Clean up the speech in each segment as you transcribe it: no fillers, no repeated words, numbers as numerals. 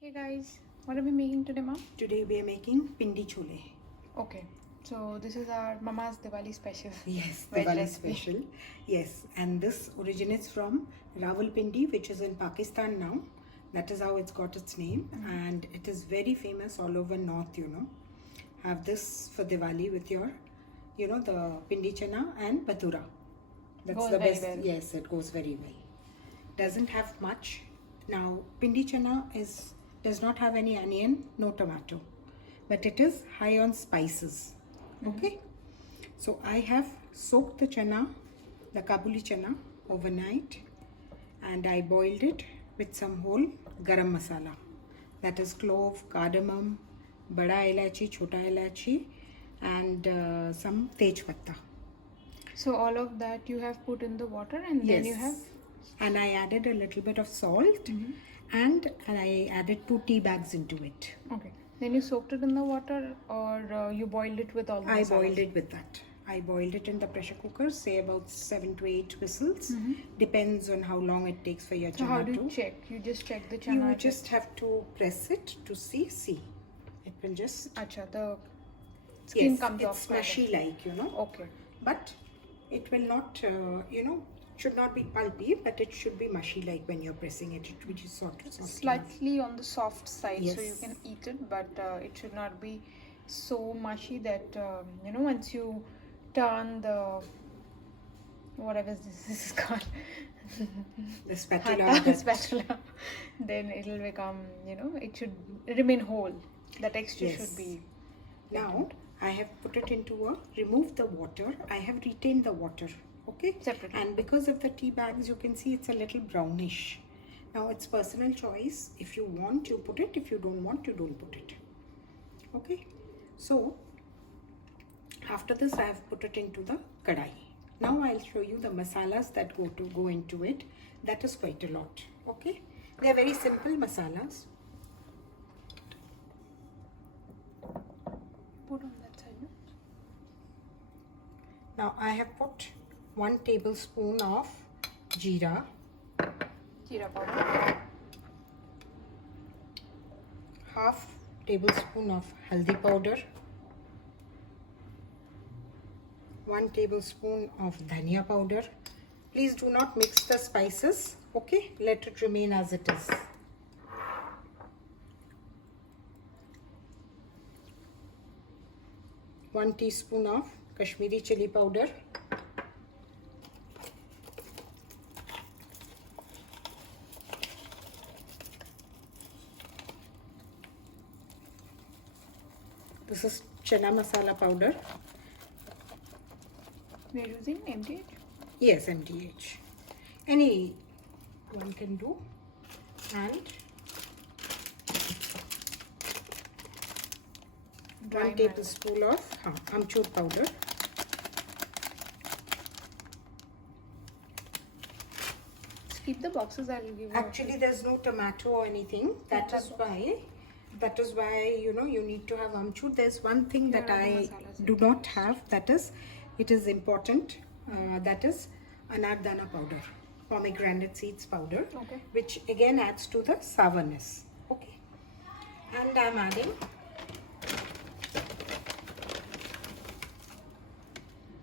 Hey guys, what are we making today, Mom? Today we are making Pindi Chole. Okay, so this is our Mama's Diwali special. Yes, veg Diwali recipe. special. Yes, and this originates from Rawalpindi, which is in Pakistan now. That is how it's got its name, and it is very famous all over North. Have this for Diwali with your, the Pindi Chana and Batura. That's Goes the very best. well. Yes, it goes very well. Doesn't have much. Now, Pindi Chana does not have any onion, no tomato, but it is high on spices. Okay, so I have soaked the chana, the Kabuli chana, overnight, and I boiled it with some whole garam masala. That is clove, cardamom, bada ilachi, chota ilachi, and some tej patta. So all of that you have put in the water, and then you have. And I added a little bit of salt, and I added 2 tea bags into it. Okay. Then you soaked it in the water, or you boiled it with all the I masalas? boiled it with that. I boiled it in the pressure cooker, say about 7 to 8 whistles. Depends on how long it takes for your chana So how do to. you check? You just check the chana. You just have to press it to see. See, it will just. Acha, the skin Yes, comes it's off. mushy like. Okay. But it will not, should not be pulpy, but it should be mushy like when you're pressing it. It will be soft. Slightly on the soft side, so you Yes. can eat it, but it should not be so mushy that once you turn the whatever this is called The spatula. Hata that- spatula, then it will become it should remain whole. The texture Yes. should be Now I have put it into remove the water. I have retained the water. Okay. separately. And because of the tea bags, you can see it's a little brownish. Now it's personal choice. If you want, you put it. If you don't want, you don't put it. Okay. So after this, I have put it into the kadai. Now I'll show you the masalas that go into it. That is quite a lot. Okay. They are very simple masalas. Put on that side. No? Now I have put 1 tablespoon of jeera, Jeera powder, half tablespoon of haldi powder, 1 tablespoon of dhania powder. Please do not mix the spices. Okay, let it remain as it is. One teaspoon of Kashmiri chili powder, this is chana masala powder. we are using MT8. Yes, MDH. Any one can do. And Dry 1 tablespoon of amchur powder. Just keep the boxes. I'll give you. Actually, there's no tomato or anything. That is why you need to have amchur. There's one thing that I do not have. That is, it is important. That is anardana powder, pomegranate seeds powder, Okay. which again adds to the sourness. Okay, and I'm adding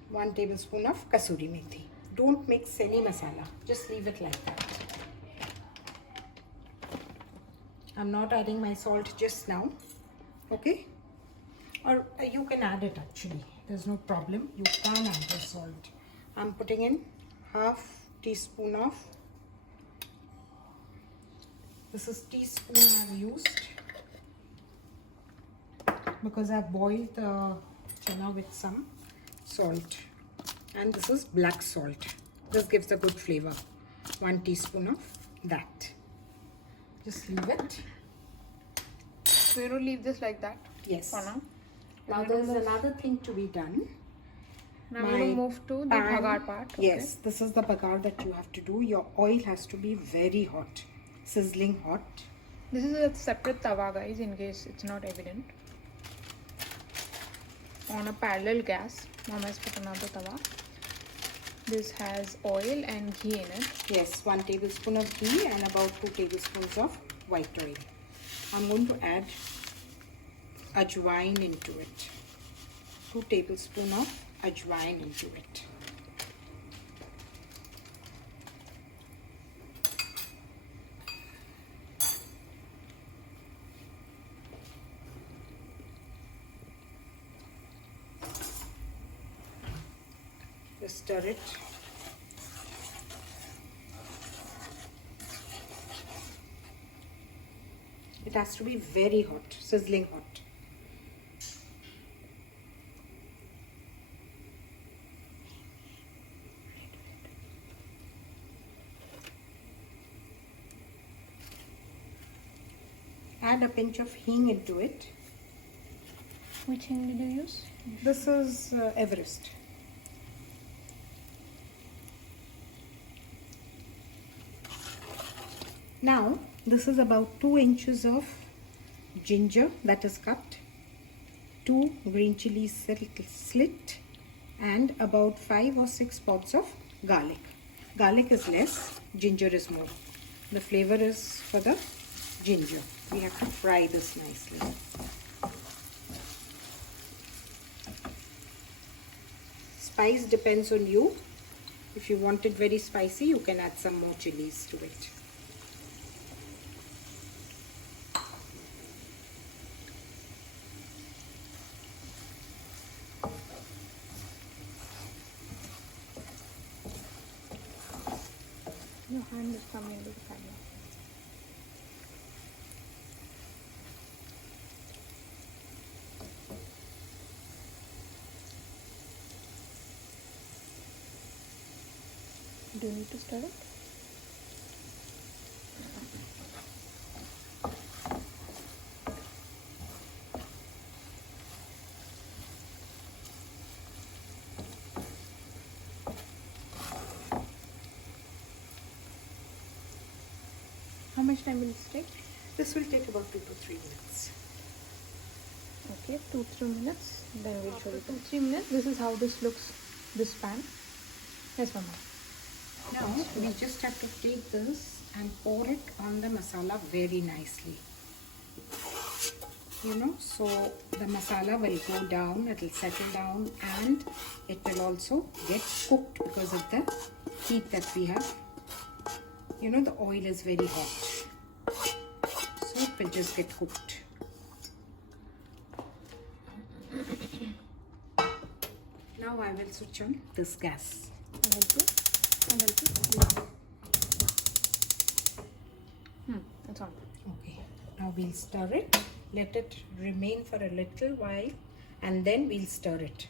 1 tablespoon of kasuri methi. Don't mix any masala. Just leave it like that. I'm not adding my salt just now. Okay? Or you can add it actually. There's no problem. You can add the salt. I'm putting in half teaspoon of. This is teaspoon I've used because I've boiled the chana with some salt, and this is black salt. This gives a good flavor. 1 teaspoon of that. Just leave it. So you don't leave this like that. Yes. For now. Now there's another thing to be done. Now I'm going to move to the pan- bhagar part. Yes, this is the bagar that you have to do. Your oil has to be very hot, sizzling hot. This is a separate tawa, guys, in case it's not evident. On a parallel gas, Mama has put another tawa. This has oil and ghee in it. Yes, 1 tablespoon of ghee and about 2 tablespoons of white oil. I'm going to add ajwain into it. 2 tablespoons of ajwain into it. Just stir it. It has to be very hot, sizzling hot. Add a pinch of hing into it. Which hing did you use? This is Everest. Now, this is about 2 inches of ginger that is cut, 2 green chilies slit, and about 5 or 6 pods of garlic. Garlic is less, ginger is more. The flavor is for the ginger. We have to fry this nicely. Spice depends on you. If you want it very spicy, you can add some more chilies to it. Your hand is coming into the camera. Do you need to stir it? How much time will this take? This will take about 2 to 3 minutes. Okay, 2-3 minutes. Then we'll show you 2-3 minutes. This is how this looks. This pan. Yes, Mama. Now we just have to take this and pour it on the masala very nicely. You know, so the masala will go down, it will settle down, and it will also get cooked because of the heat that we have. You know, the oil is very hot, so it will just get cooked. Now I will switch on this gas. I'll help you. It's on. Okay, now we'll stir it. Let it remain for a little while, and then we'll stir it.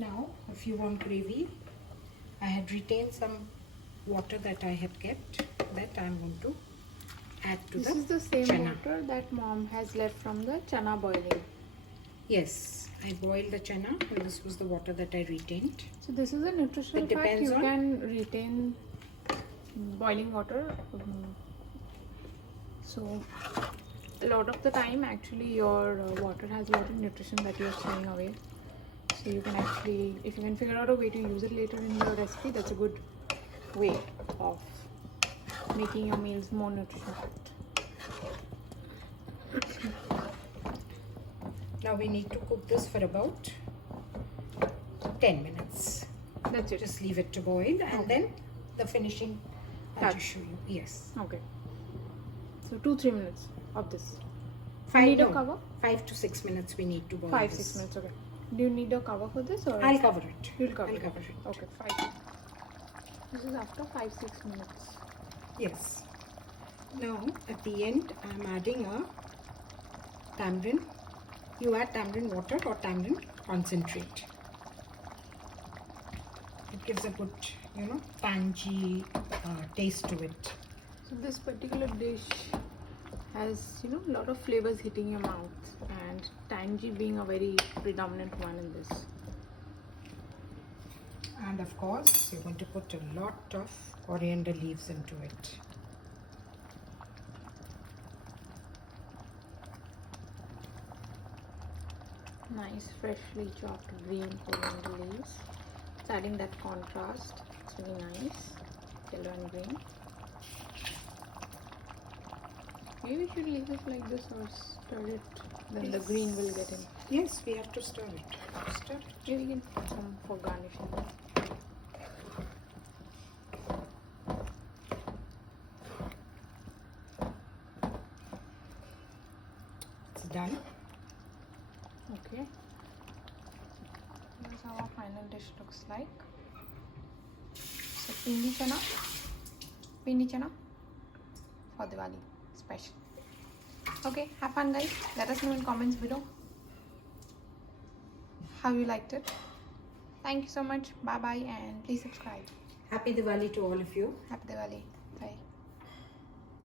Now, if you want gravy, I had retained some water that I had kept, that I am going to add to This is the same water that Mom has left from the chana boiling. Yes, I boiled the chana, and this was the water that I retained. So this is a nutritional fact. You can retain boiling water. So a lot of the time, actually, your water has a lot of nutrition that you're throwing away. So you can actually, if you can figure out a way to use it later in your recipe, that's a good way of making your meals more nutrition packed. Now we need to cook this for about 10 minutes. That's it. Just leave it to boil, and then the finishing I'll just show you. Yes. Okay. So 2-3 minutes of this. 5 a cover? 5 to 6 minutes we need to boil 5-6 this. minutes. Okay. Do you need a cover for this, or I'll cover it. You'll cover I'll it. cover it. Okay. 5. This is after 5-6 minutes. Yes. Now at the end I'm adding a tamarind. You add tamarind water or tamarind concentrate. It gives a good, tangy taste to it. So this particular dish has, a lot of flavors hitting your mouth, and tangy being a very predominant one in this. And of course, you're going to put a lot of coriander leaves into it. Nice freshly chopped green coriander leaves. It's adding that contrast. It's really nice. Yellow and green. Maybe we should leave it like this or stir it. Then the green will get in. Yes, we have to stir it. Stir it. Maybe we can put some for garnishing. It's done. Okay. This is how our final dish looks like. So Pindi Chana for Diwali special. Okay, have fun guys. Let us know in comments below how you liked it. Thank you so much. Bye bye and please subscribe. Happy Diwali to all of you. Happy Diwali. Bye.